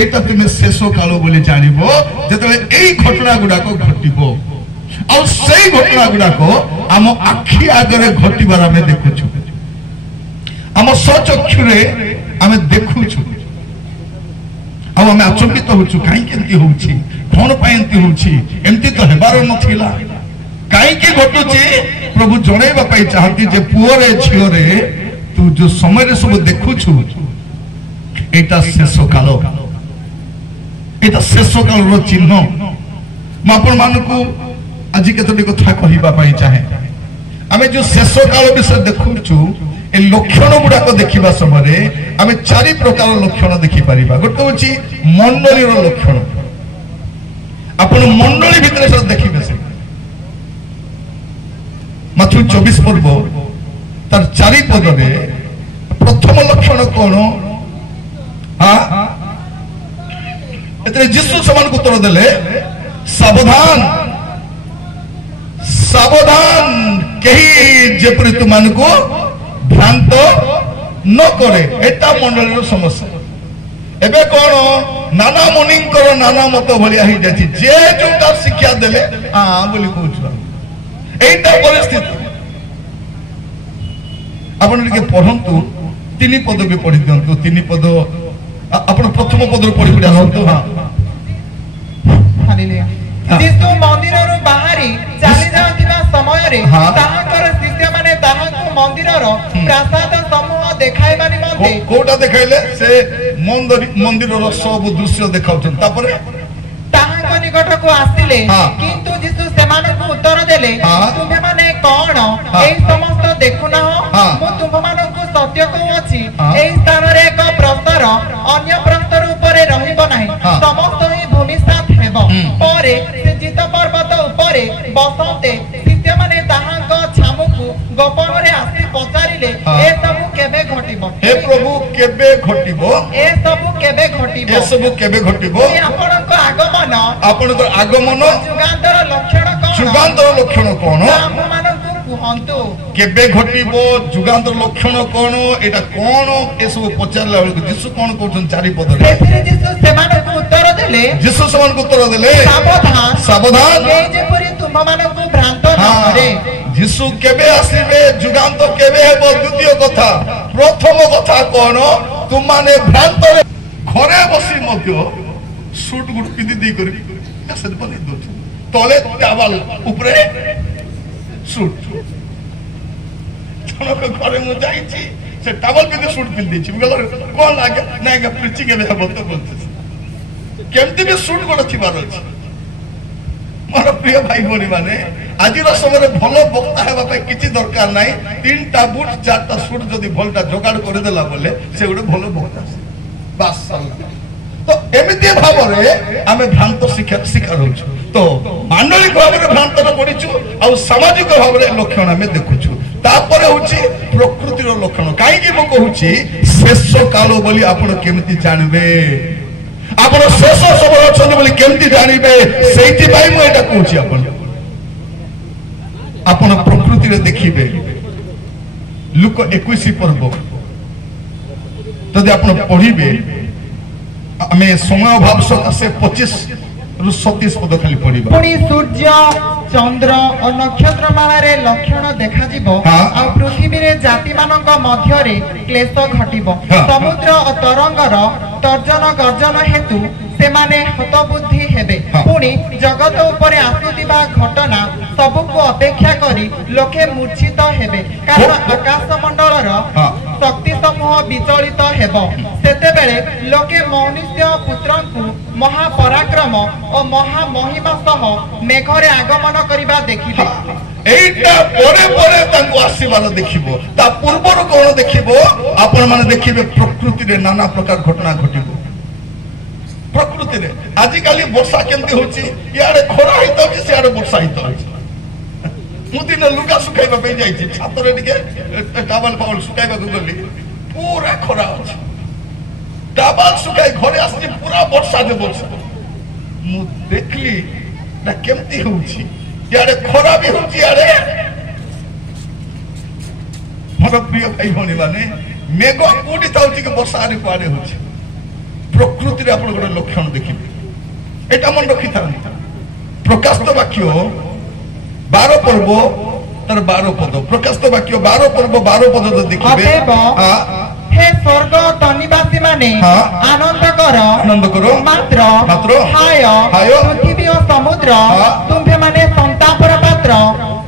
ସେଇଟା ତୁମେ ଶେଷ କାଳ ବୋଲି ଜାଣିବ ଯେତେବେଳେ ଏଇ ଘଟଣା ଗୁଡାକ ଘଟିବ। ଆଉ ସେଇ ଘଟଣା ଗୁଡାକ ଆମ ଆଖି ଆଗରେ ଘଟିବାର ଆମେ ଦେଖୁଛୁ, ଆମ ସ୍ୱଚକ୍ଷୁରେ ଆମେ ଦେଖୁଛୁ, ଆଉ ଆମେ ଆଚମ୍ବିତ ହଉଛୁ କାହିଁକି ଏମିତି ହଉଛି, କଣ ପାଇଁ ଏମିତି ହଉଛି, ଏମିତି ତ ହେବାର ନଥିଲା, କାହିଁକି ଘଟୁଛି? ପ୍ରଭୁ ଜଣେଇବା ପାଇଁ ଚାହାନ୍ତି ଯେ ପୁଅରେ ଝିଅରେ ତୁ ଯୋଉ ସମୟରେ ସବୁ ଦେଖୁଛୁ ଏଇଟା ଶେଷ କାଳ, ଏଇଟା ଶେଷ କାଳର ଚିହ୍ନ। ମୁଁ ଆପଣ ମାନଙ୍କୁ ଆଜି କେତୋଟି କଥା କହିବା ପାଇଁ ଚାହେଁ। ଆମେ ଯୋଉ ଶେଷ କାଳ ବିଷୟରେ ଦେଖୁଛୁ ଏ ଲକ୍ଷଣ ଗୁଡାକ ଦେଖିବା ସମୟରେ ଆମେ 4 ପ୍ରକାର ଲକ୍ଷଣ ଦେଖିପାରିବା। ଗୋଟେ ହଉଛି ମଣ୍ଡଳୀର ଲକ୍ଷଣ। ଆପଣ ମଣ୍ଡଳୀ ଭିତରେ ସବୁ ଦେଖିବେ। ସେ ମାଥ୍ୟୁ 24 ପର୍ବ ତାର 4 ପଦରେ ପ୍ରଥମ ଲକ୍ଷଣ କଣ? ଏଥିରେ ଯୀଶୁ ସେମାନଙ୍କୁ ଉତ୍ତର ଦେଲେ, ସାବଧାନ ସାବଧାନ, କେହି ଯେପରି ତୁମମାନଙ୍କୁ ଭ୍ରାନ୍ତ ନ କରେ। ଏଟା ମଣ୍ଡଳୀର ସମସ୍ୟା। ଏବେ କଣ ନାନା ମୁନିଙ୍କର ନାନା ମତ ଭଳିଆ ହେଇଯାଇଛି, ଯେ ଯୋଉଟା ଶିକ୍ଷା ଦେଲେ ବୋଲି କହୁଛୁ। এইটা পরিস্থিতি। আপন ଟିକେ পঢ়ନ୍ତୁ 3 পদ ବି ପଢି ଦିଅନ୍ତୁ। 3 পদ ଆପଣ ପ୍ରଥମ ପଦରୁ ପଢି ପଢି ଆସନ୍ତୁ। ହଁ, ହାଲେଲୁୟା। ଯୀଶୁ ମନ୍ଦିରରୁ ବାହାରି ଚାଲି ଯାଉଥିବା ସମୟରେ ତାହାଙ୍କର ଶିଷ୍ୟମାନେ ତାହାଙ୍କୁ ମନ୍ଦିରର ପ୍ରାସାଦ ସମୂହ ଦେଖାଇବା ନିମନ୍ତେ କୋଉଟା ଦେଖାଇଲେ? ସେ ମନ୍ଦିରର ସବୁ ଦୃଶ୍ୟ ଦେଖାଉଛନ୍ତି। ତାପରେ ତାହାଙ୍କ ନିକଟକୁ ଆସିଲେ, କିନ୍ତୁ ଯୀଶୁ ସେମାନଙ୍କୁ ଉତ୍ତର ଦେଲେ, ତୁମେମାନେ କଣ ଏହି ସମସ୍ତ ଦେଖୁନାହ? ମୁଁ ତୁମମାନଙ୍କୁ ସତ୍ୟ କହୁଅଛି, ଏହି ସ୍ଥାନରେ ଏକ ପ୍ରସ୍ତର ଅନ୍ୟ ପ୍ରସ୍ତର ଉପରେ ରହିବ ନାହିଁ, ସମସ୍ତ ହିଁ ଭୂମିସାତ ହେବ। ପରେ ସେ ଜିତ ପର୍ବତ ଉପରେ ବସନ୍ତେ ଶିଷ୍ୟମାନେ ତାହାଙ୍କ ଛାମୁକୁ ଗୋପନରେ ଆସି ପଚାରିଲେ, ଏସବୁ କେବେ ଘଟିବ? ହେ ପ୍ରଭୁ, କେବେ ଘଟିବ? ଏସବୁ କେବେ ଘଟିବ? ଏସବୁ କେବେ ଘଟିବ? ଆପଣଙ୍କ ଆଗମନ, ଆପଣଙ୍କ ଆଗମନ, ଯୁଗାନ୍ତର ଲକ୍ଷଣ କଣ? ଯୁଗାନ୍ତର ଲକ୍ଷଣ କଣ ଆମମାନଙ୍କୁ କୁହନ୍ତୁ। କେବେ ଘଟିବ, ଯୁଗାନ୍ତର ଲକ୍ଷଣ କଣ, ଏଟା କଣ? ଏସବୁ ପଚାରିଲା ବେଳକୁ ଯୀଶୁ କଣ କହୁଛନ୍ତି 4 ପଦରେ? ସେଥିରେ ଯୀଶୁ ସେମାନଙ୍କୁ ଉତ୍ତର ଦେଲେ, ଯୀଶୁ ସେମାନଙ୍କୁ ଉତ୍ତର ଦେଲେ, ସାବଧାନ ସାବଧାନ, ଏ ଯେପରି ତୁମମାନଙ୍କୁ ଭ୍ରାନ୍ତ ନ କରେ। ଯୀଶୁ କେବେ ଆସିବେ, ଯୁଗାନ୍ତ କେବେ ହେବ? ଦ୍ୱିତୀୟ କଥା। ପ୍ରଥମ କଥା କଣ? ତୁମାନେ ଭ୍ରାନ୍ତରେ ଘରେ ବସି ମଧ୍ୟ ସୁଟ ଗୁଡ ପିନ୍ଧି ଦେଇ କରି ବନେଇ ଦଉଛ, ତଳେ ଟାୱାଲ ଉପରେ ସୁଟ। ଜଣକ ଘରେ ମୁଁ ଯାଇଛି, ସେ ଟାୱଲ ପିନ୍ଧି ସୁଟ ପିନ୍ଧି ଦେଇଛି। କଣ ଆଜ୍ଞା? ନା ଆଜ୍ଞା ପ୍ରିଚିଂ ଏବେ ହେବ ତ ବলছে। କେମିତି ବି ସୁଟ ଗୋଟେ ଥିବାର ଅଛି। ମୋର ପ୍ରିୟ ଭାଇ ଭଉଣୀ ମାନେ, ଆଜିର ସମୟରେ ଭଲ ବକ୍ତା ହେବା ପାଇଁ କିଛି ଦରକାର ନାହିଁ। 3ଟା ବୁଟ 4ଟା ସୁଟ ଯଦି ଭଲଟା ଯୋଗାଡ଼ କରିଦେଲା ବୋଲେ ସେ ଗୋଟେ ଭଲ ବକ୍ତା। ବାସ୍, ତ ଏମିତି ଭାବରେ ଆମେ ଭ୍ରାନ୍ତ ଶିକାର ହଉଛୁ। ତ ମାଣ୍ଡଳିକ ଭାବରେ ଭ୍ରାନ୍ତରେ ପଡିଛୁ, ଆଉ ସାମାଜିକ ଭାବରେ ଲକ୍ଷଣ ଆମେ ଦେଖୁଛୁ। ତାପରେ ହଉଛି ପ୍ରକୃତିର ଲକ୍ଷଣ। କାହିଁକି ମୁଁ କହୁଛି ଶେଷ କାଳ ବୋଲି ଆପଣ କେମିତି ଜାଣିବେ? ଆପଣ ଶେଷ ସମୟ ଅଛନ୍ତି ବୋଲି କେମିତି ଜାଣିବେ? ସେଇଥିପାଇଁ ମୁଁ ଏଇଟା କହୁଛି। ଆପଣ ପ୍ରକୃତିରେ ଦେଖିବେ। ଲୁକ 21 ପର୍ବ ଯଦି ଆପଣ ପଢିବେ, ଆମେ ସମୟ ଅଭାବ ସକାଶେ 25 ରୁ 37 ପଦ ଖାଲି ପଢିବା। ପୁଣି ସୂର୍ଯ୍ୟ, ଚନ୍ଦ୍ର ଓ ନକ୍ଷତ୍ର ମାଳାରେ ଲକ୍ଷଣ ଦେଖାଯିବ, ଆଉ ପୃଥିବୀରେ ଜାତିମାନଙ୍କ ମଧ୍ୟରେ କ୍ଲେଶ ଘଟିବ। ସମୁଦ୍ର ଓ ତରଙ୍ଗର ତର୍ଜନ ଗର୍ଜନ ହେତୁ ସେମାନେ ହତବୁଦ୍ଧି ହେବେ। ପୁଣି ଜଗତ ଉପରେ ଆସୁଥିବା ଘଟଣା ସବୁକୁ ଅପେକ୍ଷା କରି ଲୋକେ ମୂର୍ଚ୍ଛିତ ହେବେ, କାରଣ ଆକାଶ ମଣ୍ଡଳର ଶକ୍ତି ସମୂହ ବିଚଳିତ ହେବ। ସେତେବେଳେ ଲୋକେ ମନୁଷ୍ୟ ପୁତ୍ରଙ୍କୁ ମହାପରାକ୍ରମ ଓ ମହାମହିମା ସହ ମେଘରେ ଆଗମନ କରିବା ଦେଖିବେ। এইটা পরে পরে তাଙ୍କୁ ଆସିବାର ଦେଖିବ। ତା ପୂର୍ବରୁ କଣ ଦେଖିବ? ଆପଣ ମାନେ ଦେଖିବେ ପ୍ରକୃତିରେ ନାନା ପ୍ରକାର ଘଟଣା ଘଟିବ। ପ୍ରକୃତିରେ ଆଜିକାଲି ବର୍ଷା କେମିତି ହଉଛି? ଇଆଡେ ଖରା ହେଇଥାଉଛି, ସିଆଡେ ବର୍ଷା ହେଇଥାଉଛି। ମୁଁ ଦିନ ଲୁଗା ଶୁଖାଇବା ପାଇଁ ଯାଇଛି, ଛାତରେ ଟିକେ ଟାୱଲ ଫାୱଲ ଶୁଖାଇବାକୁ ଗଲି, ପୁରା ଖରା ଅଛି। ଟାୱଲ ଶୁଖାଇ ଘରେ ଆସିଛି, ପୁରା ବର୍ଷା ଯେ ବର୍ଷା। ମୁଁ ଦେଖିଲି ନା କେମିତି ହଉଛି, ଇଆଡେ ଖରା ବି ହଉଛି, ଇଆଡେ ମୋର ପ୍ରିୟ ଭାଇ ଭଉଣୀ ମାନେ, ମେଘ କୋଉଠି ଥାଉଛି କି ବର୍ଷା ଆରେ କୁଆଡେ ହଉଛି। प्रकृति रे आपण गोटे लक्षण देखिबे एटा मन रखि था प्रकाशित वाक्य 12 पर्व तर 12 पद प्रकाशित वाक्य 12 पर्व 12 पद देखिबे हे स्वर्ग तनिवासी माने आनंद करो मात्र हाय पृथ्वी और समुद्र तुम्भे माने संतापर पात्र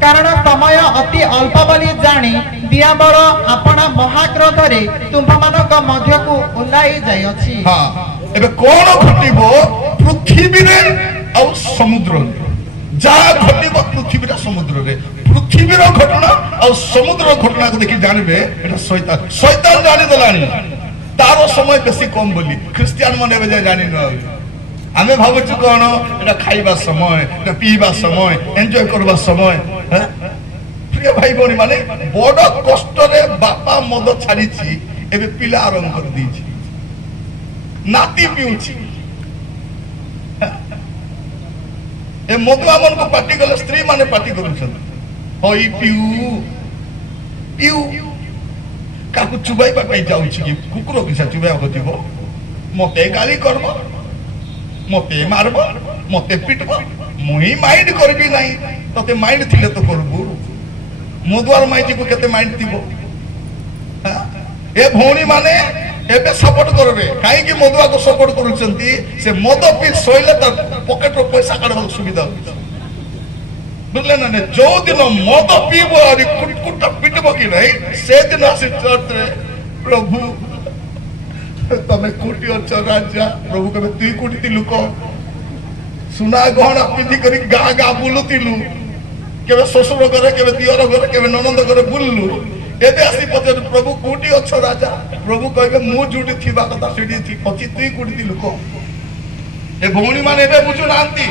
कारण समय अति अल्प बोली जानी दियाबल अपना महाक्रोध रे तुम्भा मानक मध्य को उलाई जाय अछि हां एबे कोन घटिबो पृथ्वी रे और समुद्र जा घटिबो पृथ्वी रे समुद्र रे पृथ्वी रो घटना और समुद्र घटना को देखि जानबे एटा शैतान जानि दलानी तारो समय बेसी कम बोली क्रिश्चियन मन एबे जानि न आमे भाबुछु कोन एटा खाइबा समय एटा पीबा समय एन्जॉय करबा समय प्रिय भाई बणी माने बड़ कष्ट रे बापा मद छाड़ीछि एबे पिला आरंभ कर दीछि नाती पिउछि ए मदुआ मन को पार्टी गले स्त्री माने पार्टी करूछन होई पिउ पिउ काकु चुबाई पाई जाउछि कि कुकुर किसा चुबाई होतिबो मते गाली करबो मते मारबो मते पिटबो मुई माइंड करबी नाही तते माइंड थिले तो करबो मदुआर माइजी को केते माइंड थिबो ए भौणी माने एबे सपोर्ट करबे काहे कि मदुआ को सपोर्ट करूछंती से मद पी सोइले त पॉकेट रो पैसा काढबा सुविधा होछि बुझले ना जो दिन मद पीबो अरे कुटकुटा पिटबो कि नहीं से दिन आसी चर्च रे प्रभु तमे कोटी अछ राजा प्रभु कबे तुई कोटी ती लुको सुना गहना पिंदी करी गा गा बुलुतिलु केबे ससुर घरे केबे दियर घरे केबे ननंद घरे बुललु एबे आसी पते प्रभु कोटी अछ राजा प्रभु कहबे मु जुटी थिबा कथा सेडी थी पची तुई कोटी ती लुको ए भौणी माने एबे बुझु नांती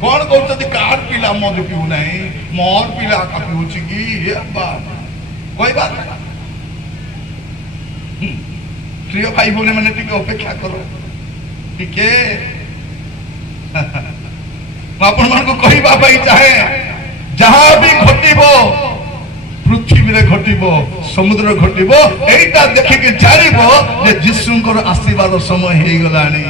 कौन कहते कार पिला मद पीऊ नहीं मोर पिला का पीऊची की ये बात कोई बात नहीं प्रिय भाई बोले मैंने टिके अपेक्षा करो ठीक है आपण मन को कही बाबा ही चाहे जहां भी घटिबो पृथ्वी रे घटिबो समुद्र घटिबो एटा देखि के जानिबो जे यीशुंकर आशीर्वाद समय हे गलानी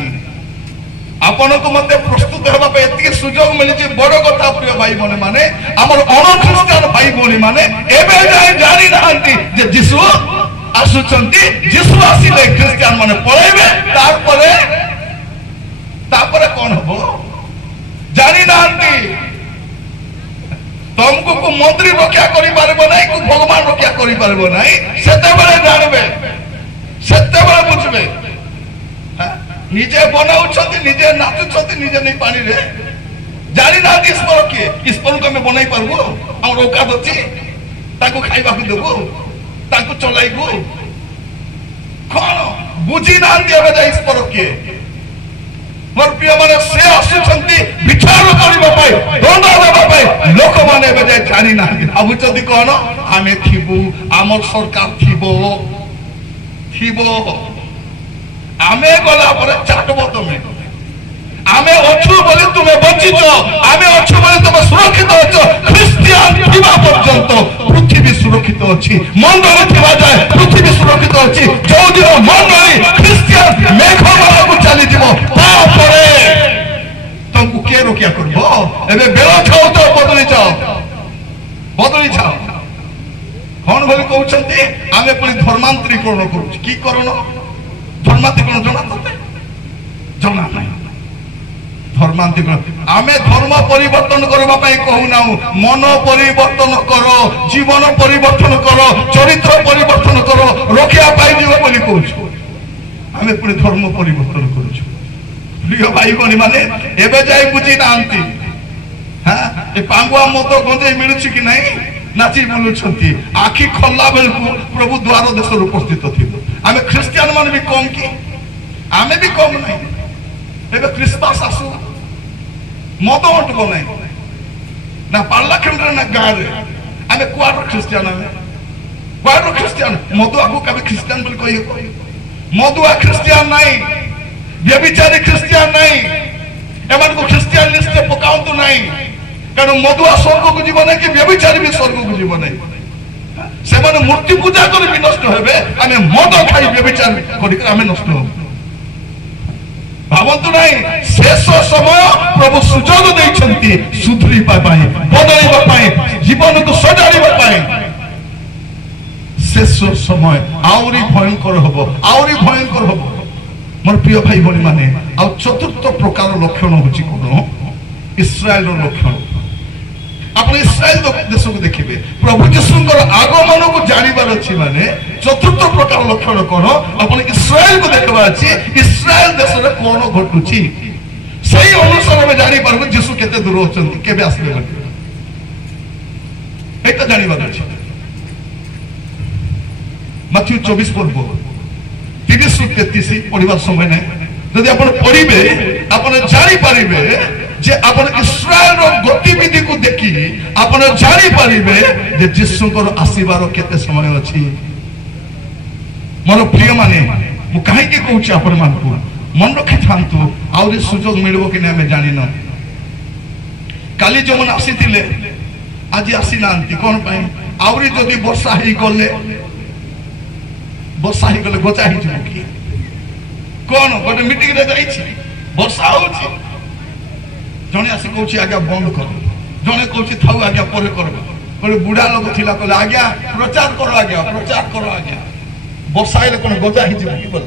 आपण को मते प्रस्तुत हेबा पे एति सुजोग मिली जे बड़ कथा प्रिय भाई बोले माने हमर अन ख्रिस्टियन भाई बोली माने एबे जाय जानि नांती जे यीशु आसुचंती यीशु आसीले ख्रिस्टियन माने पळेबे तापरे कोन हबो जानि नांती तुमको को मंत्री रक्षा करि पारबो नाही को भगवान रक्षा करि पारबो नाही सेते बेले जानबे सेते बेले बुझबे निजे बनाउछथि निजे नाचुछथि निजे नै पानी रे जानि ना ईश्वर को हमें बनाई पारबो हमर औकात अछि ताको खाइबा को देबो ताको चलाइबो कोन बुझी ना दिबे ईश्वर के मोर प्रिय माने से आसुछंती विचार करिबा पाई दंड देबा पाई लोक माने बजे जानि ना भाबुछथि कोन आमे थिबु हमर सरकार थिबो आमे गला पर चाटबो तुमे आमे अछु बोली तुमे बचिछो आमे अछु बोली तुमे सुरक्षित अछो ख्रिस्टियन थिबा पर्यंत पृथ्वी सुरक्षित अछि मंडली थिबा जाय पृथ्वी सुरक्षित अछि जो दिन मंडली ख्रिस्टियन मेघमाला को चली दिबो तापरे तुमको के रोकिया करबो एबे बेला खाओ तो बदली जाओ कोन बोली कहउछंती आमे पुरी धर्मांतरीकरण करू की करनो धर्मांतरीकरण जना नाही धर्मांतरीकरण आमे धर्म परिवर्तन करबा पई कहू ना मन परिवर्तन करो जीवन परिवर्तन करो चरित्र परिवर्तन करो रखिया पाई जीव बोली कहू आमे पुरी धर्म परिवर्तन करू प्रिय भाई बनी माने एबे जाई बुझी नांती हां ए पांगुआ मतो गंजे मिलुछि कि नहीं नाची बोलुछंती आखी खल्ला बेल को प्रभु द्वार देश उपस्थित थिबो आमे ख्रिस्टियन मान भी कम की आमे भी कम नहीं एबे क्रिसमस आसु मतो हटबो नहीं ना पाल्ला केंद्र ना गारे आमे क्वार ख्रिस्टियन मदुआ को कभी ख्रिस्टियन बोल कहि मदुआ ख्रिस्टियन नहीं व्यभिचारी ख्रिस्टियन नहीं एमन को ख्रिस्टियन लिस्ट में पकाउंतु नहीं कारण मदुआ स्वर्ग को जीवन है कि व्यभिचारी भी स्वर्ग को जीवन है से मूर्ति पूजा कर भी नष्ट हे आम मद खाई व्यभिचार कर नष्ट हो भावतु ना शेष समय प्रभु सुजोग देइछंती सुधरीबा पाई बदलैबा पाई जीवन को सजाड़िबा शेष समय आउरी भयंकर हबो मोर प्रिय भाई भनी माने आ चतुर्थ प्रकार लक्षण होची कोन इस्राएल लक्षण आपण इस्राएल देश को देखिबे प्रभु यीशुंकर आगमन को जानिबार अछि माने चतुर्थ प्रकार लक्षण कोन आपण इस्राएल को देखबा अछि इस्राएल देश रे कोन घटुची सही अनुसार में जानि परबो यीशु केते दूर होचंती केबे आसबे एटा जानिबार अछि मत्थ्यू 24 पढ़बो 30 ରୁ 33 पढ़िबार समय नै जदि आपण पढ़िबे आपण जानि परिबे जे आपण इस्राएल रो गतिविधि को देखि आपण जानि परिबे जे यीशु को आसीबार केते समय अछि मोर प्रिय माने मु काहे के कहूची आपण मानकु मन रखि थांतु आउरी सुजोग मिलबो कि नै हमें जानि न काली जो मन आसीतिले आज आसी नांती कोन पय आउरी जदि वर्षा हेई गले वर्षा हेई गले गोचा हेई जु कि कोन गोटे मीटिंग रे जाई छी वर्षा होची जने आसी कहूची आज्ञा बंद कर जने कहूची थाउ आज्ञा परे करबो कोले बुढ़ा लोग थिला कोले आज्ञा प्रचार करो आज्ञा वर्षा हेले कोन गोचा हेई जु कि बोल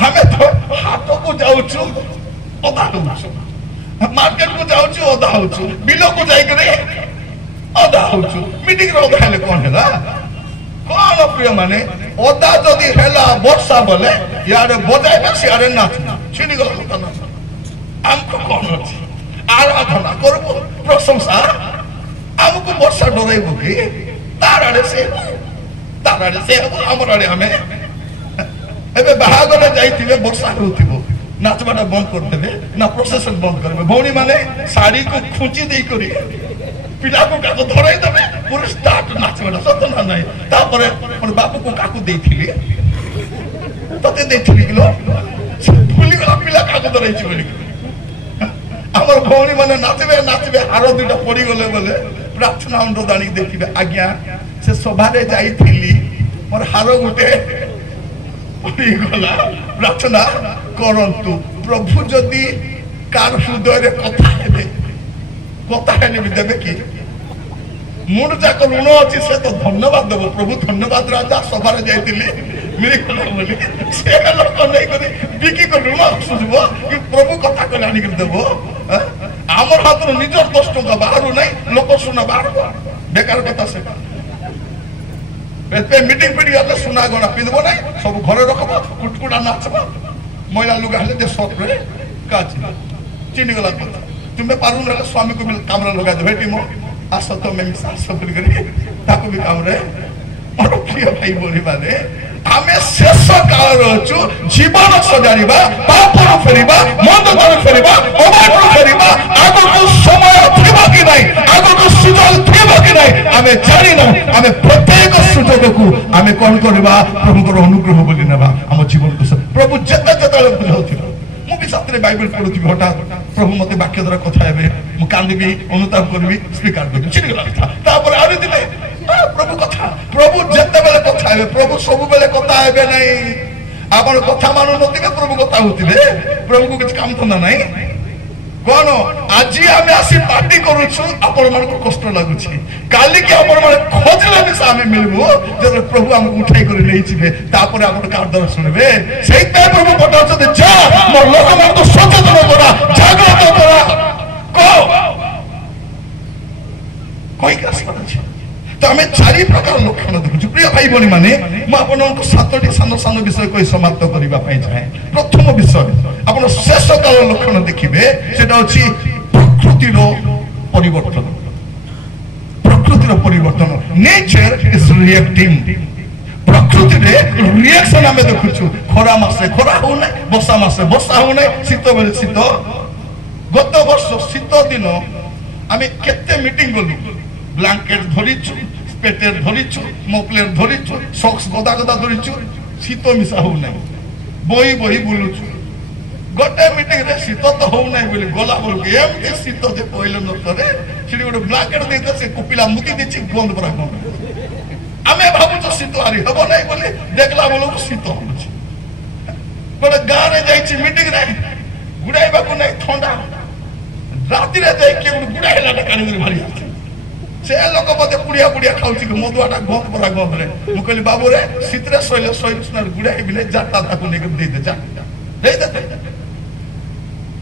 हमें तो हाथ को जाउछु ओदा होछु मार्केट को जाउछु ओदा होछु बिलो को जाई करे ओदा होछु मीटिंग रो ओदा हेले कोन हैला कोन प्रिय माने ओदा जदी हैला वर्षा बोले यारे बजाय ना सियारे नाच छिनी गल ना हमको कोन अछि आराधना करबो प्रशंसा हमको वर्षा डराइबो कि ताराडे से हमर आडे हमें एबे बाहागले जाइथिबे वर्षा होथिबो नाचबाटा बंद कर देबे ना प्रोसेसन बंद करबे भौणी माने साड़ी को खुंची देई करी पिला को काको धराई देबे पूरा स्टार्ट नाचबाटा सत ना नाही तापरे मोर बापू को काको देइथिली तते देइथिली किलो भूली गला पिला काको धराई छी बोली हमर भौणी माने नाचबे हारो दुटा पड़ी गले बोले प्रार्थना अंडो दानी देखिबे आज्ञा से सभारे जाइथिली मोर हारो गुटे गला प्रार्थना करंतु प्रभु जदि कार हृदय रे कथा हेबे भी देबे कि मूड जाक ऋण अछि से तो धन्यवाद देबो प्रभु धन्यवाद राजा सभारे जाइतिली मेरी कला बोली से लोक नै करी बिकी को ऋण सुझबो कि प्रभु कथा को लानी कर देबो हमर हाथ रो निजर 10 टका बाहरु नै लोक सुना बाहर बेकार कथा से पे मीटिंग पड़ी गले सुना गणा पिंदबो नै सब घरे रखबो कुटकुटा नाचबो महिला लुगा हले दे सत रे काच चिनी गला कथा तुमे पारु न स्वामी को मिल कामरा लगा दे बेटी मो आस तो में सास सब करी ताको भी काम रे और प्रिय भाई बोली माने हमें शेष काल रचु जीवन सजारिबा पाप रो फेरिबा मंद रो फेरिबा अबाट रो फेरिबा आगो को समय थिबो कि नै आगो को सुजोग थिबो कि नै हमें जानि न हमें प्रत्येक सुजोग को हमें कोन करबा प्रभु को अनुग्रह बोली नेबा हम जीवन को प्रभु जते जते बुझाउथिबो मु भी साथरे बाइबल पढुथि हठात प्रभु मते वाक्य द्वारा कथा हेबे मु कांदिबी अनुताप करबी स्वीकार करबी छिनि गला कथा तापर आरे दिने प्रभु कथा प्रभु जते बेले कथा हेबे प्रभु सब बेले कथा हेबे नै आपण कथा मानु नथिबे प्रभु कथा होतिबे प्रभु को किछ काम धंदा नै कोन आज आमे आसी पार्टी करूछु आपण मन को कष्ट लागुछि काली के आपण मन खोजले भी सामे मिलबो जब प्रभु हमको उठाई कर नै छिबे तापर आपण कार दर सुनबे सेहि पे प्रभु बताउछ जे जा मोर लोक मन को सचेतन करा जागृत करा को कोई कास अछि तो हमें चारि प्रकार लक्षण देखु प्रिय भाई बनी माने म आपण को सातटी सानो सानो विषय कोइ समाप्त करिबा पई चाहे प्रथम विषय आपण शेष काल लक्षण देखिबे सेटा अछि प्रकृतिर परिवर्तन नेचर इज रिएक्टिंग प्रकृति रे रिएक्शन हमें देखुछु खरा मासे खरा हो नै वर्षा मासे वर्षा हो नै शीत बेले शीत गत वर्ष शीत दिन हमें केते मीटिंग गलु ब्लैंकेट धरिछु पेटेर धरिछु मोपलेर धरिछु सॉक्स गदा गदा धरिछु शीत मिसा हो नै बही बुलुछु गोटे मीटिंग रे शीत तो हो नै बोली गोला बोल के एम के शीत जे पहिले न करे सिडी गोटे ब्लैंकेट देते से कुपिला मुति दिछि बंद परा आमे भावुछ शीत आरी हबो नै बोली देखला बोलो शीत होछि गोटे गाँव रे जाइछि मीटिंग रे गुड़ाइबा को नै ठंडा राति रे जाई के गुड़ाइला कानी भारी आछि से लोक मते पुड़िया पुड़िया खाउछि मधुआटा गंध परा गंध रे मु कहली बाबू रे शीत रे सोइले सोइसनार गुड़ाइ बिले जाता ताको नै दे दे जा दे दे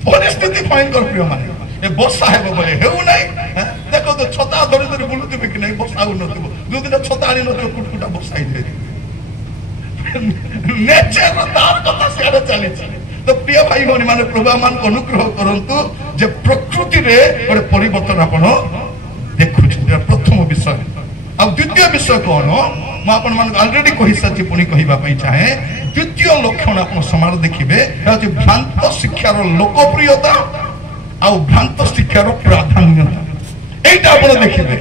परिस्थिति भयंकर प्रिय माने ए बसा हेबो बोले हेउ नै देखो तो छता धरि धरि बुलुतिबे कि नै बसा हो नथिबो दु दिन छता आनी नथिबो कुटकुटा बसाई दे नेचर तार कथा सेडे चली तो प्रिय भाई भनी माने प्रभु मान को अनुग्रह करंतु जे प्रकृति रे गोटे परिवर्तन आपण देखु छ प्रथम विषय अब द्वितीय विषय कोन म आपण मान ऑलरेडी कहि सची पुनी कहिबा पई चाहे द्वितीय लक्षण आपण समाज देखिबे जे भ्रांत शिक्षार लोकप्रियता आ भ्रांत शिक्षार प्राधान्यता एटा आपण देखिबे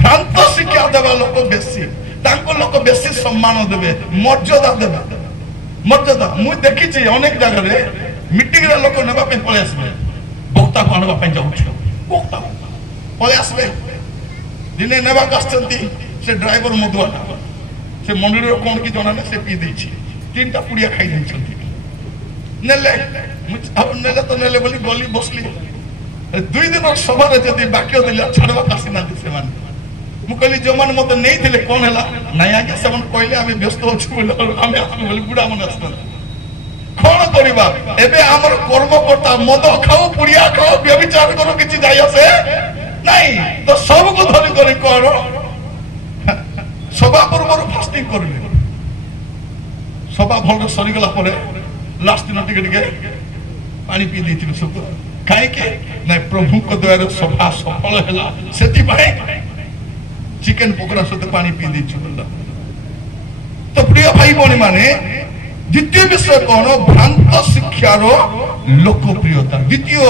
भ्रांत शिक्षा देबा लोक बेसी तांको लोक बेसी सम्मान देबे मर्यादा देबे मर्यादा मु देखि छी अनेक जगह रे मीटिंग रे लोक नेबा पे पळे आसबे वक्ता को आनबा पे जाउ छ वक्ता पळे आसबे दिने नेबा कास्चंती से ड्राइवर मधुआटा से मंदिर रो कोन की जना ने से पी दै छी तीनटा पुड़िया खाइ दै छथि नेले अब नेले तो नेले बोली गली बसली दुई दिन सभा रे जदी बाक्य दिला छाड़वा कासी ना दिसे मान मु कहली जो मान मते नै थिले कोन हला नाय आगे सेवन कहले आमे व्यस्त अछि बोल आमे बोली बुढ़ा मन असत कोन करिबा एबे हमर कर्मकर्ता मद खाओ पुड़िया खाओ व्यभिचार करो किछि जाय आसे नहीं तो सब को धरि करी करो सभा पूर्व फास्टिंग करबे सभा भल सरी गला परे लास्ट दिन टिके टिके पानी पी दैथिलु सब काहे के नै प्रभु को द्वारा सभा सफल हला सेति भाई चिकन पकोड़ा सहित पानी पी दैछु तो प्रिय भाई भनी माने द्वितीय विषय कोन भ्रांत शिक्षार लोकप्रियता द्वितीय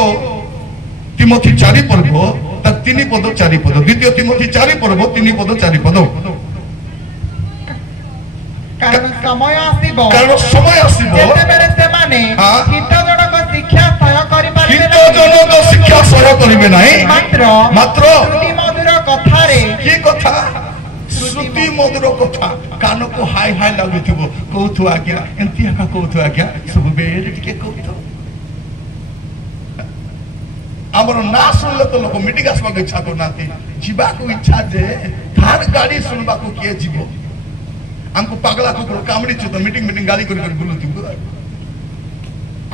तिमोथी 4 पर्व ता 3 पद 4 पद द्वितीय तिमोथी 4 पर्व 3 पद 4 पद कारण समय आसीबो जेतेबेले से माने हितजनक शिक्षा सह करि पारिबे हितजनक शिक्षा सह करिबे नाही मात्र श्रुति मधुर कथा रे की कथा श्रुति मधुर कथा कान को हाय हाय लागुथिबो कहथु आज्ञा एंती का कहथु आज्ञा सब बेरे टिके कहथु हमर ना सुनले तो लोक मीटिंग आसबा के इच्छा करनाती जीवा को इच्छा जे थार गाड़ी सुनबा को के जीवो हमको पागला को कामड़ी छ तो मीटिंग गाली कर बुलुथिबो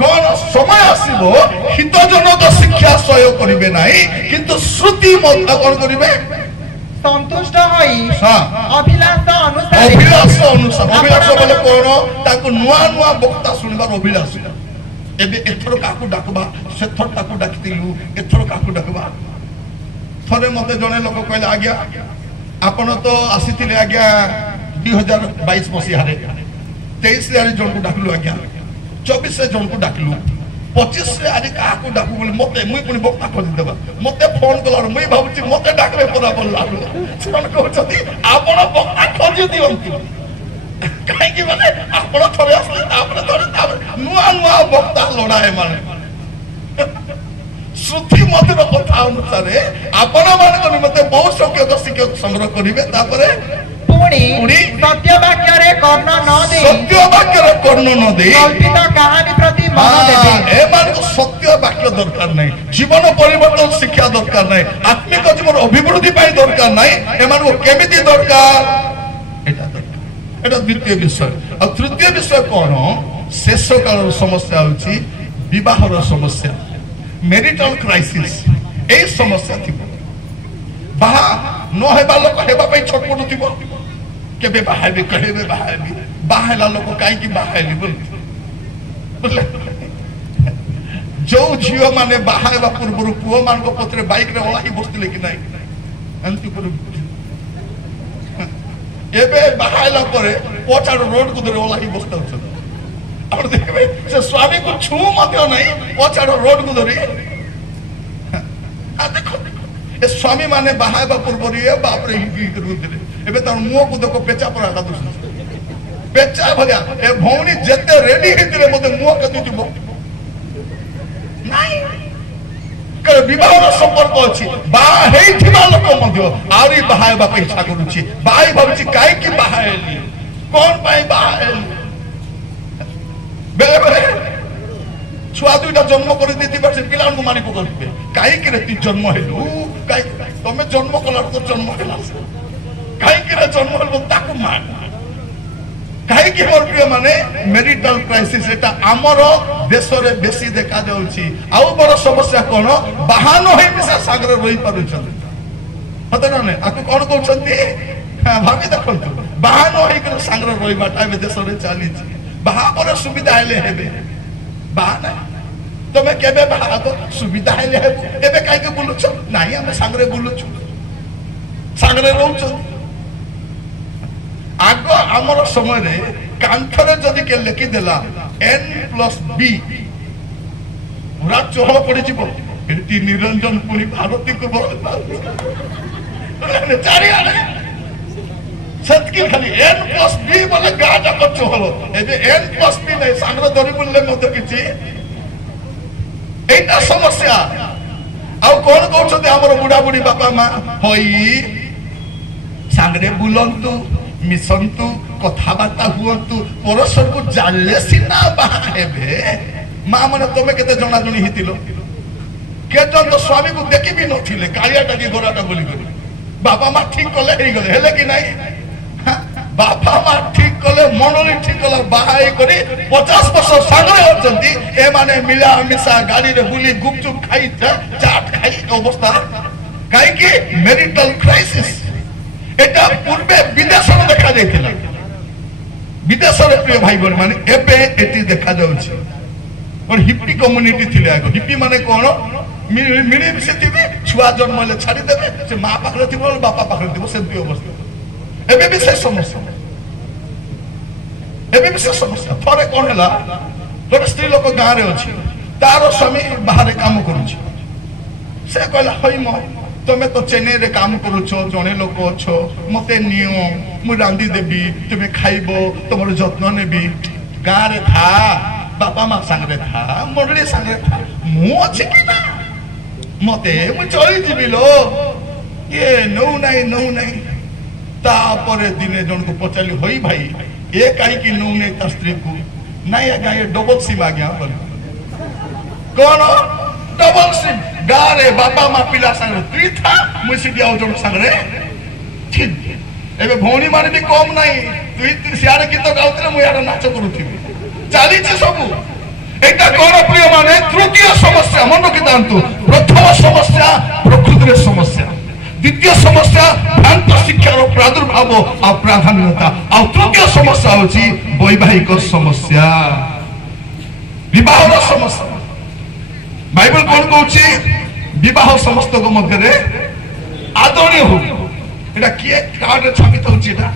कोन समय आसीबो हितजनक शिक्षा सहयोग करिवे नाही किंतु श्रुति मधुर कोन करिवे संतुष्ट होई अभिलाष बोले कोन ताको नुआ नुआ वक्ता सुनबार अभिलाष एबे एथरो काकू डाकबा सेथर ताकू डाकितिलु एथरो काकू डाकबा थरे मते जने लोक कहले आज्ञा आपण तो आसीथिले आज्ञा 2022 मसिया रे 23 रे जन को डाकलु आज्ञा 24 रे जन को डाकलु 25 रे आदि काकू डाकू बोले मते मुई पुनी वक्ता खोजि देबा मते फोन कलार मुई भाबुची मते डाकले परा बोलला छन कहउछथि आपण वक्ता खोजि दियंतु काहे कि माने आपण थरे आसले तापरे थरे नुआ नुआ वक्ता लड़ाए माने श्रुति मधुर कथा अनुसार आपण मान निमते बहुत संख्यक शिक्षक संग्रह करिवे तापरे पुणी सत्य वाक्य रे कर्ण न दे कल्पित कहानी प्रति मन देबे ए मान को सत्य वाक्य दरकार नै जीवन परिवर्तन शिक्षा दरकार नै आत्मिक जीवन अभिवृद्धि पई दरकार नै ए मान को केमिति दरकार एटा दरकार एटा द्वितीय विषय और तृतीय विषय कोन शेष काल समस्या होची विवाहर समस्या मैरिटल क्राइसिस ए समस्या थिबो बाहा न हेबा लोक हेबा पई छटपट थिबो केबे बाहाबे कहेबे बाहेला लोक काई की बाहेली बोल जो झियो माने बाहाबा पूर्व पुओ मान को पत्रे बाइक रे ओला ही बसले कि नाही अंति पर एबे बाहायला परे पोचाड़ रोड को धरे ओला ही बसता छ और देखबे से स्वामी को छू मते नहीं पोचाड़ रोड को धरे आ देखो ए स्वामी माने बाहायबा पूर्व रे बाप रे ही करू दिले एबे त मुंह को देखो पेचा पर आका दुस पेचा भगा ए भौणी जते रेडी हितले मते मुंह के दिबो नाही ବିବାହର ସମ୍ପର୍କ ଅଛି ବାହା ହେଇଥିବା ଲୋକ ମଧ୍ୟ ଆହୁରି ବାହା ହେବାକୁ ଇଚ୍ଛା କରୁଛି ବାହା ଭାବୁଛି କାହିଁକି ବାହା ହେଲି କଣ ପାଇଁ ବାହା ହେଲି ବେଳେ ବେଳେ ଛୁଆ ଦୁଇଟା ଜନ୍ମ କରିଦେଇଥିବା ସେ ପିଲାମାନଙ୍କୁ ମାରି ପକାଉଥିବେ କାହିଁକି ରେ ତୁ ଜନ୍ମ ହେଲୁ ତମେ ଜନ୍ମ କଲାରୁ ତ ଜନ୍ମ ହେଲା କାହିଁକି ରେ ଜନ୍ମ ହେଲୁ ତାକୁ ମାର କାହିଁକି ମୋର ପ୍ରିୟ ମାନେ ମେରିଟାଲ କ୍ରାଇସିସ୍ এটা ଆମର ଦେଶରେ ବେଶୀ ଦେଖା ଯାଉଛି ଆଉ ବଡ଼ ସମସ୍ୟା କଣ ବାହା ନ ହେଇ ମିଶା ସାଗରରେ ରହି ପାରୁଛନ୍ତି ସତ ନା ନାହିଁ ଆକୁ କଣ କହୁଛନ୍ତି ଭାବି ଦେଖନ୍ତୁ ବାହା ନ ହେଇକି ସାଗରରେ ରହିବାଟା ଏବେ ଦେଶରେ ଚାଲିଛି ବାହା ପରେ ସୁବିଧା ହେଲେ ହେବେ ବାହା ନାହିଁ ତମେ କେବେ ବାହା ହବ ସୁବିଧା ହେଲେ ହେବ ଏବେ କାହିଁକି ବୁଲୁଛ ନାହିଁ ଆମେ ସାଙ୍ଗରେ ବୁଲୁଛୁ ସାଙ୍ଗରେ ରହୁଛୁ ଆଗ ଆମର ସମୟରେ କାନ୍ଥରେ ଯଦି କେ ଲେଖିଦେଲା N+B ପୁରା ଚହଳ ପଡିଯିବ ଏଠି ନିରଞ୍ଜନ ପୁଣି ଭାରତୀକୁ ଚାରିଆଡେ ସେତିକି ଖାଲି N+B ବୋଲେ ଗାଁ ଯାକ ଚହଳ ଏବେ N+B ନାହିଁ ସାଙ୍ଗରେ ଧରି ବୁଲିଲେ ମଧ୍ୟ କିଛି এইটা সমস্যা ଆଉ କଣ କହୁଛନ୍ତି ଆମର ବୁଢା ବୁଢୀ ବାପା ମା ହଇ ସାଙ୍ଗରେ ବୁଲନ୍ତୁ ମିଶନ୍ତୁ କଥାବାର୍ତ୍ତା ହୁଅନ୍ତୁ ପରସ୍ପରକୁ ଜାଣିଲେ ସିନା ବାହା ହେବେ ମା ମାନେ ତମେ କେତେ ଜଣାଜଣି ହେଇଥିଲ କେତେ ତ ସ୍ୱାମୀକୁ ଦେଖି ବି ନଥିଲେ କାଳିଆଟା କି ଗୋରାଟା ବୋଲି କରି ବାପା ମା ଠିକ କଲେ ହେଇଗଲେ ହେଲେ କି ନାହିଁ ବାପା ମା ଠିକ କଲେ ମଣ୍ଡଳୀ ଠିକ କଲା ବାହା କରି 50 ବର୍ଷ ସାଙ୍ଗରେ ଅଛନ୍ତି ଏମାନେ ମିଳା ମିଶା ଗାଡିରେ ବୁଲି ଗୁପଚୁପ ଖାଇ ଚାଟ ଖାଇ ଅବସ୍ଥା କାହିଁକି ମେରିଟାଲ କ୍ରାଇସିସ୍ এটা পূর্বে বিদেশরে দেখা যাইছিল বিদেশরে প্রিয় ভাই বোন মানে এবে এটি দেখা যাচ্ছে কোন হিপি কমিউনিটি ଥିଲେ আগে হিপি মানে কোন মিলি মিশে থিবে ছুয়া জন্ম হলে ছাড়ি দেবে সে মা পাখরে থিব বাপা পাখরে থিব সেমতি অবস্থা এবে বি সে সমস্যা ଏବେ ବି ସେ ସମସ୍ୟା ଥରେ କଣ ହେଲା ଗୋଟେ ସ୍ତ୍ରୀ ଲୋକ ଗାଁରେ ଅଛି ତାର ସ୍ୱାମୀ ବାହାରେ କାମ କରୁଛି ସେ କହିଲା ହଇ ମ ତମେ ତ ଚେନ୍ନାଇରେ କାମ କରୁଛ ଜଣେ ଲୋକ ଅଛ ମତେ ନିଅ ମୁଁ ରାନ୍ଧି ଦେବି ତୁମେ ଖାଇବ ତମର ଯତ୍ନ ନେବି ଗାଁରେ ଥା ବାପା ମା ସାଙ୍ଗରେ ଥା ମଣ୍ଡଳୀ ସାଙ୍ଗରେ ଥା ମୁଁ ଅଛି କି ନା ମତେ ମୁଁ ଚଳିଯିବି ଲୋ ଇଏ ନଉ ନାହିଁ ତାପରେ ଦିନେ ଜଣକୁ ପଚାରିଲି ହଇ ଭାଇ ये कहीं की नू ने स्त्री को नहीं आज्ञा ये डबल सिम आज्ञा कौन डबल सिम गारे बापा माँ पिला संग तुई था मुझे दिया उजोड़ संग रे ठीक एबे भौणी माने भी कम नहीं तुई सियारे की तो गाउतरे मु यार नाच करूथि चाली छि सबु एटा कोन प्रिय माने तृतीय समस्या मन रखि दांतु प्रथम समस्या प्रकृति रे समस्या द्वितीय समस्या भ्रांत शिक्षार प्रादुर्भाव और प्राधान्यता और तृतीय समस्या होची वैवाहिक समस्या विवाह समस्या बाइबल कौन कहूची विवाह समस्त को मध्य रे आदरणीय हो एटा किए कार्ड छापित होची एटा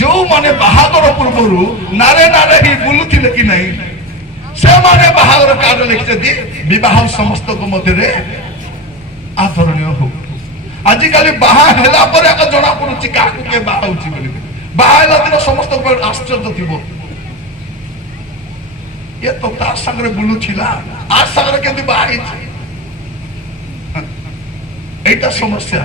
जो माने बाहागर पूर्वरु नारे ही बुलुथिले कि नहीं से माने बाहागर कार्ड लिखिते विवाह समस्त को मध्य रे आदरणीय हो आजिकाली बाहा हेला पर एक जना पडुची काकू के बाहा होची बोली बाहा हेला दिन समस्त को आश्चर्य थिबो ये तो ता संगरे बुलु छिला आ संगरे केंदी बाहा हिची एटा समस्या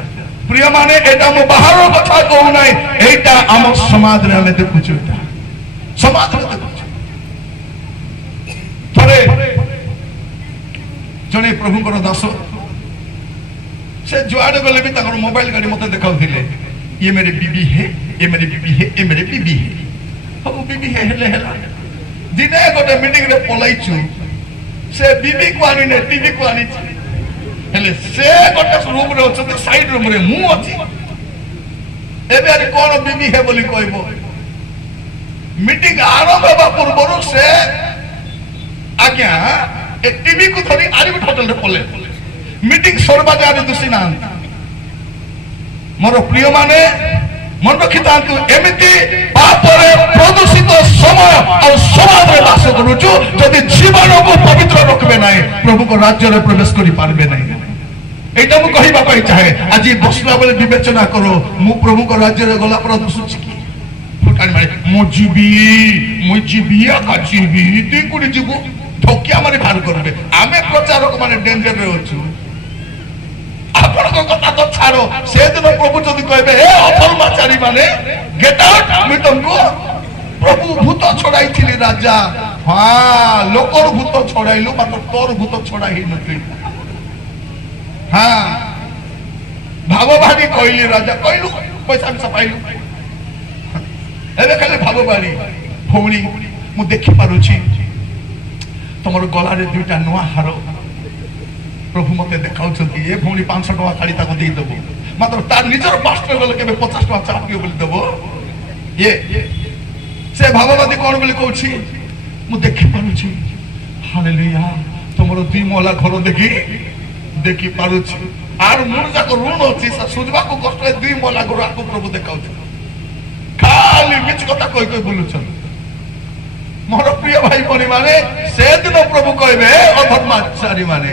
प्रिय माने एटा मो बाहर कथा कहू नाही एटा हम समाज रे हम देखुछु एटा समाज रे देखुछु थरे जने प्रभु को दास से जुआड़े गले भी तक मोबाइल गाड़ी मत देखा ये मेरे बीबी है ये मेरे बीबी है ये मेरे बीबी है हम बीबी है हेले हेला दिने गोटे मीटिंग रे पलाइछु से बीबी को आनी ने टीवी को आनी हेले से गोटे रूम रे अछि साइड रूम रे मु अछि एबे अरे कोन बीबी है बोली कहबो मीटिंग आरंभ होबा पूर्वरु से आज्ञा ए टीवी को धरी आरी होटल रे पले मीटिंग सर्वजारी दुसी ना मोर प्रिय माने मन रखि तांतु एमिति पापरे प्रदूषित समय और समाज रे वास करूछु जदि जीवन को पवित्र रखबे नाही प्रभु को राज्य रे प्रवेश करि पारबे नाही एटा मु कहिबा पाई चाहे आज बसला बेले विवेचना करो मु प्रभु को राज्य रे गला पर दुसुछि की फुटान मारे मु जीबी का जीबी ती कुडी जीबु धोकिया माने भार करबे आमे प्रचारक माने डेंजर रे अछु ଆପଣଙ୍କ କଥା ତ ଛାଡ଼ ସେଦିନ ପ୍ରଭୁ ଯଦି କହିବେ ହେ ଅଧର୍ମାଚାରୀ ମାନେ ଗେଟ୍ ଆଉଟ୍ ମୁଁ ତମକୁ ପ୍ରଭୁ ଭୂତ ଛଡାଇଥିଲି ରାଜା ହଁ ଲୋକର ଭୂତ ଛଡାଇଲୁ ମାତ୍ର ତୋର ଭୂତ ଛଡା ହେଇନଥିଲି ହଁ ଭାବ ଭାବି କହିଲି ରାଜା କହିଲୁ ପଇସା ମିଶା ପାଇଲୁ ଏବେ ଖାଲି ଭାବ ଭାବି ଭଉଣୀ ମୁଁ ଦେଖିପାରୁଛି ତମର ଗଳାରେ ଦୁଇଟା ନୂଆ ହାର ପ୍ରଭୁ ମତେ ଦେଖାଉଛନ୍ତି ଏ ଭଉଣୀ 500 ଟଙ୍କା କାଢି ତାକୁ ଦେଇଦେବ ମାତ୍ର ତାର ନିଜର ପାଷ୍ଟର ଗଲେ କେବେ 50 ଟଙ୍କା ଚା ପିଅ ବୋଲି ଦେବ ଇଏ ସେ ଭାବବାଦୀ କଣ ବୋଲି କହୁଛି ମୁଁ ଦେଖିପାରୁଛି ହାଲେଲୁୟା ତମର 2 ମହଲା ଘର ଦେଖି ପାରୁଛି আর মূল যাক ঋণ ଅଛି ସୁଝବାକୁ କଷ୍ଟରେ 2 ମହଲା ଘର ଆକୁ ପ୍ରଭୁ ଦେଖାଉଛି ଖାଲି ମିଛ କଥା କହି ବୁଲୁଛନ୍ତି ମୋର ପ୍ରିୟ ଭାଇ ଭଉଣୀ ମାନେ ସେଦିନ ପ୍ରଭୁ କହିବେ ଅଧର୍ମାଚାରୀ ମାନେ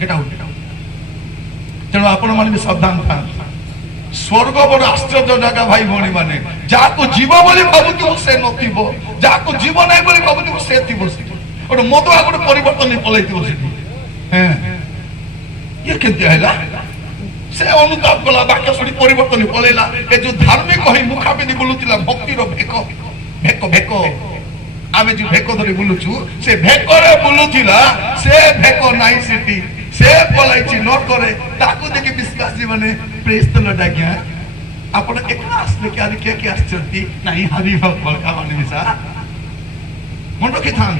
ଗେଟ୍ ଆଉଟ୍ ତେଣୁ ଆପଣ ମାନେ ବି ସାବଧାନ ଥାଆନ୍ତୁ ସ୍ୱର୍ଗ ବଡ଼ ଆଶ୍ଚର୍ଯ୍ୟ ଜାଗା ଭାଇ ଭଉଣୀ ମାନେ ଯାହାକୁ ଯିବ ବୋଲି ଭାବୁଥିବ ସେ ନଥିବ ଯାହାକୁ ଯିବ ନାହିଁ ବୋଲି ଭାବୁଥିବ ସେ ଥିବ ସେଠି ଗୋଟେ ମଦୁଆ ଗୋଟେ ପରିବର୍ତ୍ତନ ପଳେଇଥିବ ସେଠି ये केते हैला से अनुताप कला बाक्य सुनी परिवर्तन पळेला ए जो धार्मिक होई मुखाबेदी बोलुतिला भक्तिर भेको भेको भेको आमे जो भेको धरि बोलुछु से भेकरे बोलुतिला से भेको नाइ सिटी से पळाइछि न करे ताकू देखि विश्वासी माने प्रेज द लॉर्ड आज्ञा आपण एकला असले कि आरे के आश्चर्य नाही हरि बळका माने मिसा मन रखि थान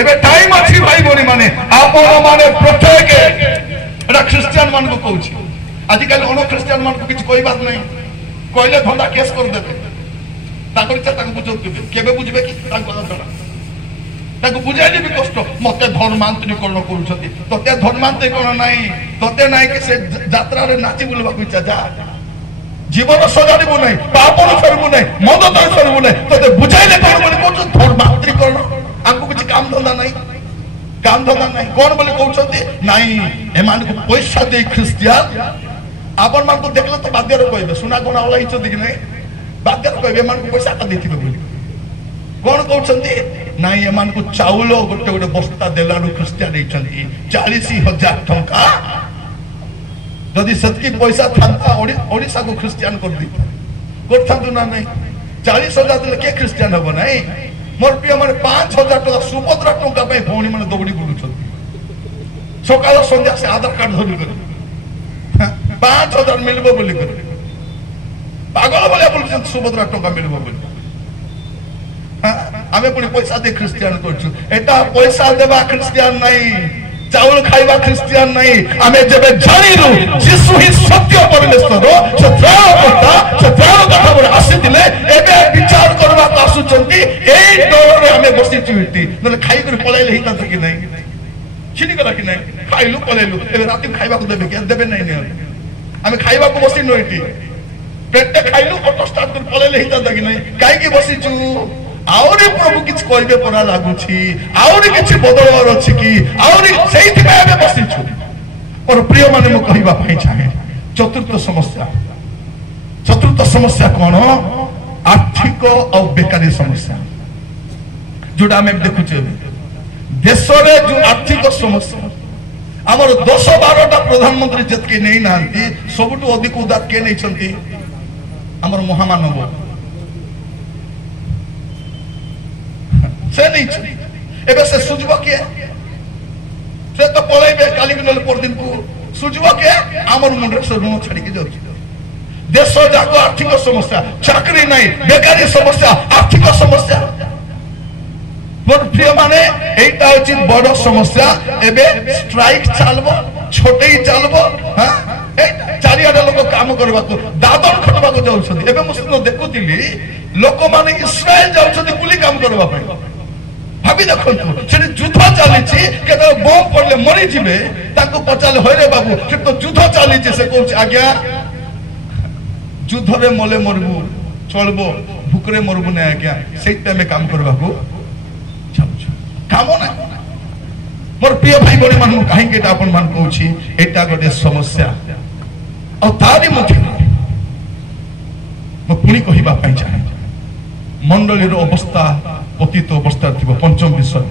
एबे टाइम अछि भाई बोनी माने आपण माने प्रत्येक এটা খ্রিস্টান মানকু কହୁছি আজকাল অন খ্রিস্টান মানকু কিছু কইবাত নাই কইলে ধন্দা কেস করে দেবে তাকর ইচ্ছা তাকে বুঝাউতিবে কেবে বুঝবে কি তাকে কথা তাকে বুঝাই দেবে কষ্ট মতে ধর্মান্তরীকরণ করুছতি তোতে ধর্মান্তরীকরণ নাই তোতে নাই কি সে যাত্রারে নাচি বুলবাকু ইচ্ছা যা জীবন সজাড়িব নাই পাপন করবু নাই মদ তর করবু নাই তোতে বুঝাইলে কোন বলি কোন ধর্মান্তরীকরণ আমকু কিছু কাম ধন্দা নাই काम धंदा नहीं कौन बोले कहते नहीं एमान को पैसा दे ख्रिस्टियन आपन मान को देखले तो बाध्य रे कहबे सुना कोना वाला इच्छा दिख नहीं बाध्य रे कहबे एमान को पैसा का देथिबे बोली कौन कहते नहीं एमान को चाउल गोटे गोटे बस्ता देलानु ख्रिस्टियन इछंती 40000 टका यदि सतकी पैसा थांता ओडिसा को ख्रिस्टियन कर दी करथांतु ना नहीं 40000 देले के ख्रिस्टियन हो नहीं मोर प्रिय माने 5000 टका सुभद्रा टका पे भौणी माने दौड़ी बुलुछथि सकाळ संध्या से आधार कार्ड धरि कर 5000 मिलबो बोली कर पागल बोले बोलछन सुभद्रा टका मिलबो बोली आमे पुनी पैसा दे ख्रिस्टियन करछु एटा पैसा देबा ख्रिस्टियन नहीं चाउल खाइबा ख्रिस्टियन नहीं आमे जेबे जानिलु यीशु ही सत्य परमेश्वर से त्राण कथा बोले आसीतिले एबे विचार करबा आसुचंती एई डोरे आमे बसिचुती नले खाइ कर पळाइले हिता कि नहीं छिनी गला कि नहीं खाइलु पळाइलु एबे राती खाइबा को देबे के देबे नहीं ने आमे खाइबा को बसि नइटी पेटे खाइलु ऑटो स्टार्ट कर पळाइले हिता कि नहीं काई की बसिचु आउरी प्रभु किछ कइबे परा लागुछि आउरी किछ बदलवर अछि कि आउरी सेहिति में बसिछु और प्रिय माने म कहिबा पई चाहे चतुर्थ समस्या कोन आर्थिक और बेकारी समस्या जोटा हम देखुचे देश रे जो आर्थिक समस्या हमर 10-12टा प्रधानमंत्री जतके नै नांती सबटु अधिक उदार के नै छंती हमर महामानव से नहीं एबे से सुजबो के से तो पळैबे काली बिनल पर दिन को सुजबो के हमर मुंडे से ऋण छाडी के जाउछि देश जाको आर्थिक समस्या चाकरी नहीं बेकारी समस्या आर्थिक समस्या मोर प्रिय माने एटा होछि बड़ समस्या एबे स्ट्राइक चालबो छोटे ही चालबो हां ए चारियाडा लोक काम करबा को दादन खटबा को जाउछथि एबे मुस्लिम देखुतिली लोक माने इस्राएल जाउछथि कुली काम करबा पई भाभी देखंतु से युद्ध चली केतो बम पड़ले मरी जिबे ताको पचाले होय रे बाबू से तो युद्ध चली से कहूछ आज्ञा युद्ध रे मले मरबू चलबो भूकरे मरबू नै आज्ञा सेई टाइम में काम करबा को काम ना मोर प्रिय भाई बने मान काहे केटा अपन मान कहूछि एटा गोटे समस्या और तारी मथे म पुनी कहिबा पई चाहे मंडली रो अवस्था पतित अवस्था थिबो पंचम विषय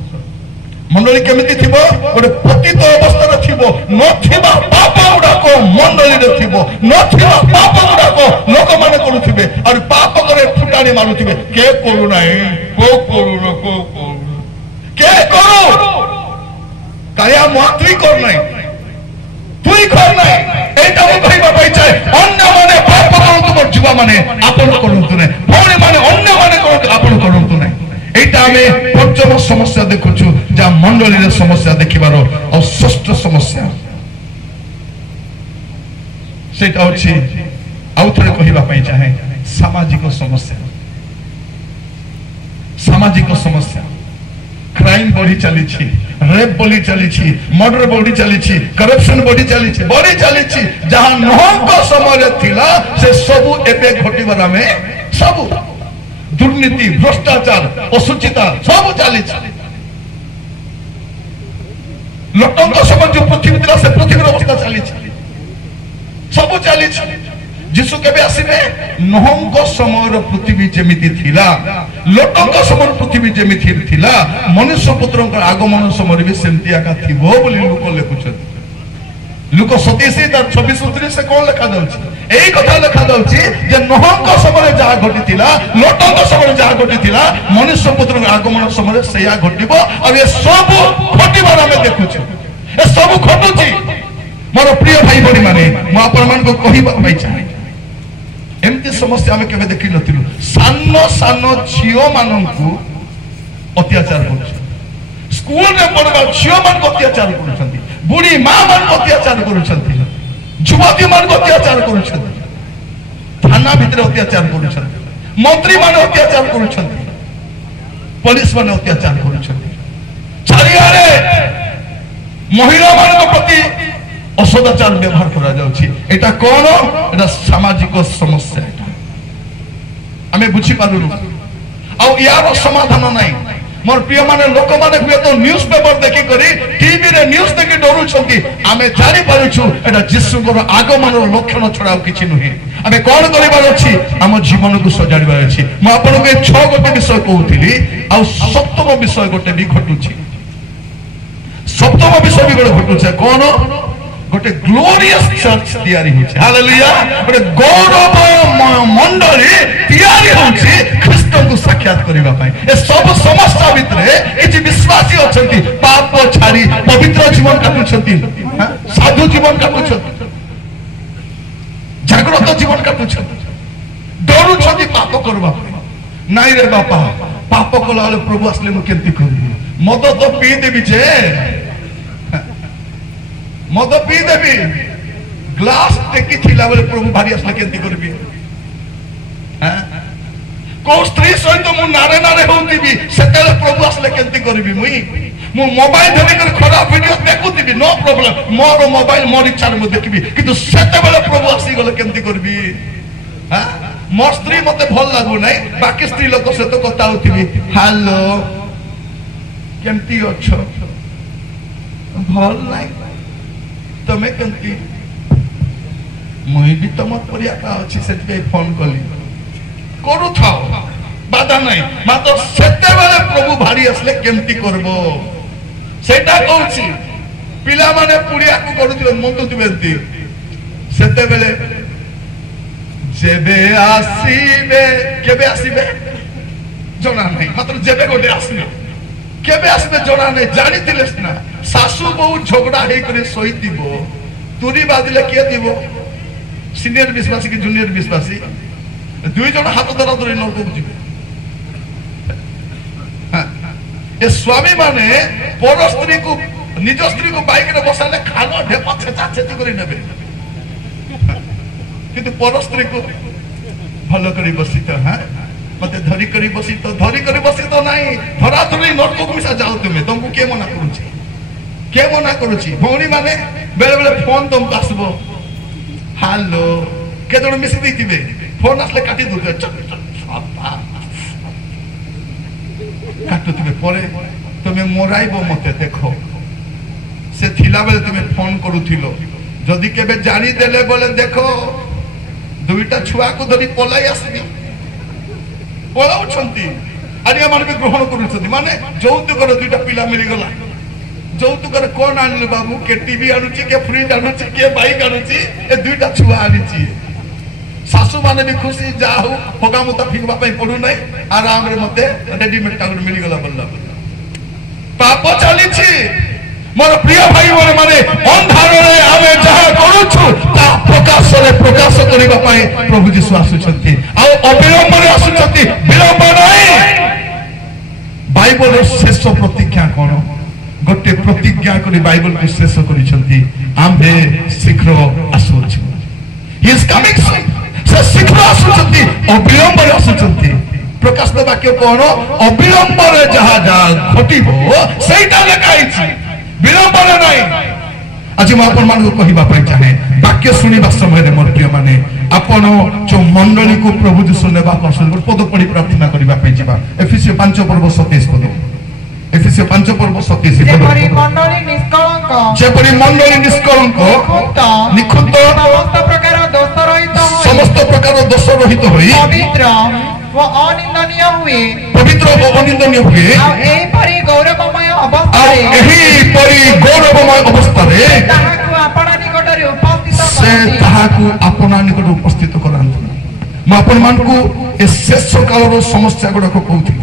मंडली केमिति थिबो गोटे पतित अवस्था थिबो नथिबा पाप गुडाको मंडली रे थिबो नथिबा पाप गुडाको लोक माने करूथिबे और पाप करे फुटाणी मारुथिबे के करू नाही को करू न को करू के करू काया मात्री कर नाही तुई कर नाही एटा मो कहबा पाई चाहे अन्य माने पाप करंतु मोर जीवा माने आपन करंतु नाही भौणी माने अन्य माने करंतु आपन करंतु नाही एटा हमें पंचम समस्या देखुछु जा मंडली रे समस्या देखिबारो और षष्ठ समस्या सेटा अछि आउथरे कहिबा पई चाहे सामाजिक समस्या सामाजिक समस्या क्राइम बढ़ी चली छी रेप बढ़ी चली छी मर्डर बढ़ी चली छी करप्शन बढ़ी चली छी जहां नहंक समय थिला से सबु एबे घटिबार में सबु दुर्नीति भ्रष्टाचार असुचिता सब चली लोटंक समय जो पृथ्वी थिला से पृथ्वी अवस्था चली सब चली जीशु केबे आसीबे नहंक समय पृथ्वी जेमिति थिला लोटंक समय पृथ्वी जेमिति थिला मनुष्य पुत्रक आगमन समय भी सेमति आका थिबो बोली लोक लेखुछथि लोक 27 तार 26 से कोन लेखा जाउछि एई कथा लेखा जाउछि जे नहंक समय जहा घटिथिला लोटंक समय जहा घटिथिला मनुष्य पुत्रक आगमन समय सेया घटिबो और ये सब घटिबार हम देखुछु ए सब घटुछि मोर प्रिय भाई बड़ी माने मो आपण मान को कहिबा पाई चाहे एमती समस्या हमें केबे देखि नथिलु सानो सानो झियो माननकु अत्याचार करछ स्कूल रे पढबा झियो मान को अत्याचार करछन्ती बुढ़ी मां मान को अत्याचार करछन्ती युवती मान को अत्याचार करछन्ती थाना भीतर अत्याचार करछन्ती मंत्री मान अत्याचार करछन्ती पुलिस मान अत्याचार करछन्ती चारियारे महिला मान को प्रति असदाचार व्यवहार करा जाउछि एटा कोन एटा सामाजिक समस्या एटा हमें बुझी पारुनु आ यार समाधान नाही मोर प्रिय माने लोक माने हुए तो न्यूज़ पेपर देखि करी टीवी रे न्यूज़ देखि डरू छथि हमें जानि पारुछु एटा जिसुकर आगमन लक्षण छडाउ किछि नहि हमें कोन करिबार अछि हम जीवन को सजाडिबार अछि म आपन के 6 गोटे विषय कहउथिली आ सप्तम विषय गोटे भी घटुछि सप्तम विषय भी गोटे घटुछि कोन गोटे ग्लोरियस चर्च तैयारी होछि हालेलुया गोटे गौरवमय मंडली तैयारी होछि ख्रीष्ट को साक्षात करबा पई ए सब समस्या भितरे किछि विश्वासी अछंती पाप छाड़ी पवित्र जीवन काटुछंती साधु जीवन काटुछंती जागृत जीवन काटुछंती डरू छथि पाप करबा पई नाइ रे बापा पाप कला प्रभु असले मु केंती करबी मद तो पी देबी जे मद पी देवी ग्लास टेकी थिला बोले प्रभु भारी असले केंती करबी को स्त्री सहित मु नारे नारे होउतिबी सेतेले प्रभु असले केंती करबी मुई मु मोबाइल धरि कर खराब वीडियो देखुतिबी नो प्रॉब्लम मोर मोबाइल मोर इच्छा मु देखबी किंतु सेते बेले प्रभु आसी गले केंती करबी मो स्त्री मते भल लागु नै बाकी स्त्री लोक से तो कथा होतिबी हेलो केंती अछो भल नै तमे केंती मुई भी तम परिया का अछि सेते फोन कली करू थाओ बाधा नहीं मात्र सेते बेले प्रभु भारी असले केमती करबो सेटा कहूची पिला माने पुड़िया को करूथिले मंतु दिबेंती सेते बेले जेबे आसीबे केबे आसीबे जणा नहीं मात्र जेबे गोटे आसीबे केबे आसीबे जणा नहीं जानि थिलेस ना सासू बहु झगड़ा हे करे सोईतिबो तुरी बादिले के दिबो सीनियर विश्वासी की जूनियर विश्वासी दुई जन हाथ धरा धरी नरक को जीवे ए स्वामी माने पर स्त्री को निज स्त्री को बाइक रे बसाले खानो ढेपा छेचा छेची करी नेबे किंतु पर स्त्री को भलो करी बसित हां मते धरी करी बसित नाही धरा धरी नरक को मिसा जाओ तुमको के मना करूची भौणी माने बेले बेले फोन तुमको आसबो हेलो के जण मिसी दैतिबे फोन असले काटी दुबे काटुतिबे परे तुमे मोराइबो मते देखो से थिला बेले तुमे फोन करूथिलो जदी केबे जानी देले बोले देखो दुईटा छुआ को धरी पलाई आसबी पलाउछंती आरिया मान भी ग्रहण करूछंती माने जौतुकर दुईटा पिला मिली गला যৌতুকରେ କଣ ଆଣିଲୁ ବାବୁ? କିଏ ଟିଭି ଆଣୁଛି, କିଏ ଫ୍ରିଜ ଆଣୁଛି, କିଏ ବାଇକ୍ ଆଣୁଛି, ଏ ଦୁଇଟା ଛୁଆ ଆଣିଛି। ଶାଶୁ ମାନେ ବି ଖୁସି, ଯାହା ହଉ ହଗାମୁତା ଫିଙ୍ଗବା ପାଇଁ ପଡୁନାହିଁ, ଆରାମରେ ମତେ ରେଡିମେଡ ଟା ମିଳିଗଲା ବୋଲିଲା। ପାପ ଚାଲିଛି ମୋର ପ୍ରିୟ ଭାଇ ମାନେ, ଅନ୍ଧାରରେ ଆମେ ଯାହା କରୁଛୁ ତା ପ୍ରକାଶ କରିବା ପାଇଁ ପ୍ରଭୁ ଯୀଶୁ ଆସୁଛନ୍ତି, ଆଉ ଅବିଳମ୍ବରେ ଆସୁଛନ୍ତି, ବିଳମ୍ବ ନାହିଁ। ବାଇବଲର ଶେଷ ପ୍ରତିଜ୍ଞା କଣ? ଗୋଟେ ପ୍ରତିଜ୍ଞା କରି ବାଇବଲକୁ ଶେଷ କରିଛନ୍ତି, ଆମ୍ଭେ ଶୀଘ୍ର ଆସୁଅଛୁ। He is coming soon। ସେ ଶୀଘ୍ର ଆସୁଛନ୍ତି, ଅବିଳମ୍ବରେ ଆସୁଛନ୍ତି। ପ୍ରକାଶିତ ବାକ୍ୟ କଣ? ଅବିଳମ୍ବରେ ଯାହା ଯାହା ଘଟିବ ସେଇଟା ଲେଖା ହେଇଛି, ବିଳମ୍ବରେ ନାହିଁ। ଆଜି ମୁଁ ଆପଣମାନଙ୍କୁ କହିବା ପାଇଁ ଚାହେଁ, ବାକ୍ୟ ଶୁଣିବା ସମୟରେ ମୋର ପ୍ରିୟ ମାନେ, ଆପଣ ଯୋଉ ମଣ୍ଡଳୀକୁ ପ୍ରଭୁ ଯୀଶୁ ନେବାକୁ ଆସୁଛନ୍ତି, ପଦ ପଢି ପ୍ରାର୍ଥନା କରିବା ପାଇଁ ଯିବା। ଏଫେସୀୟ 5 ପର୍ବ 27 ପଦ। ଏଫେସୀୟ 5 ପର୍ବ 27 ପଦ। ଯେପରି ମଣ୍ଡଳୀ ନିଷ୍କଳଙ୍କ, ଯେପରି ମଣ୍ଡଳୀ ନିଷ୍କଳଙ୍କ, ନିଖୁତ, ସମସ୍ତ ପ୍ରକାର ଦୋଷ ରହିତ ହୋଇ, ସମସ୍ତ ପ୍ରକାର ଦୋଷ ରହିତ ହୋଇ, ପବିତ୍ର ଓ ଅନିନ୍ଦନୀୟ ହୁଏ, ପବିତ୍ର ଓ ଅନିନ୍ଦନୀୟ ହୁଏ, ଆଉ ଏହିପରି ଗୌରବମୟ ଆଉ ଅବସ୍ଥାରେ, ଏହିପରି ଗୌରବମୟ ଅବସ୍ଥାରେ ତାହାକୁ ଆପଣା ନିକଟରେ ଉପସ୍ଥିତ ସେ କରନ୍ତି। ତାହାକୁ ଆପଣା ନିକଟରେ ଉପସ୍ଥିତ କରାନ୍ତୁ। ମୁଁ ଆପଣମାନଙ୍କୁ ଏ ଶେଷ କାଳର ସମସ୍ୟା ଗୁଡାକ କହୁଥିଲି।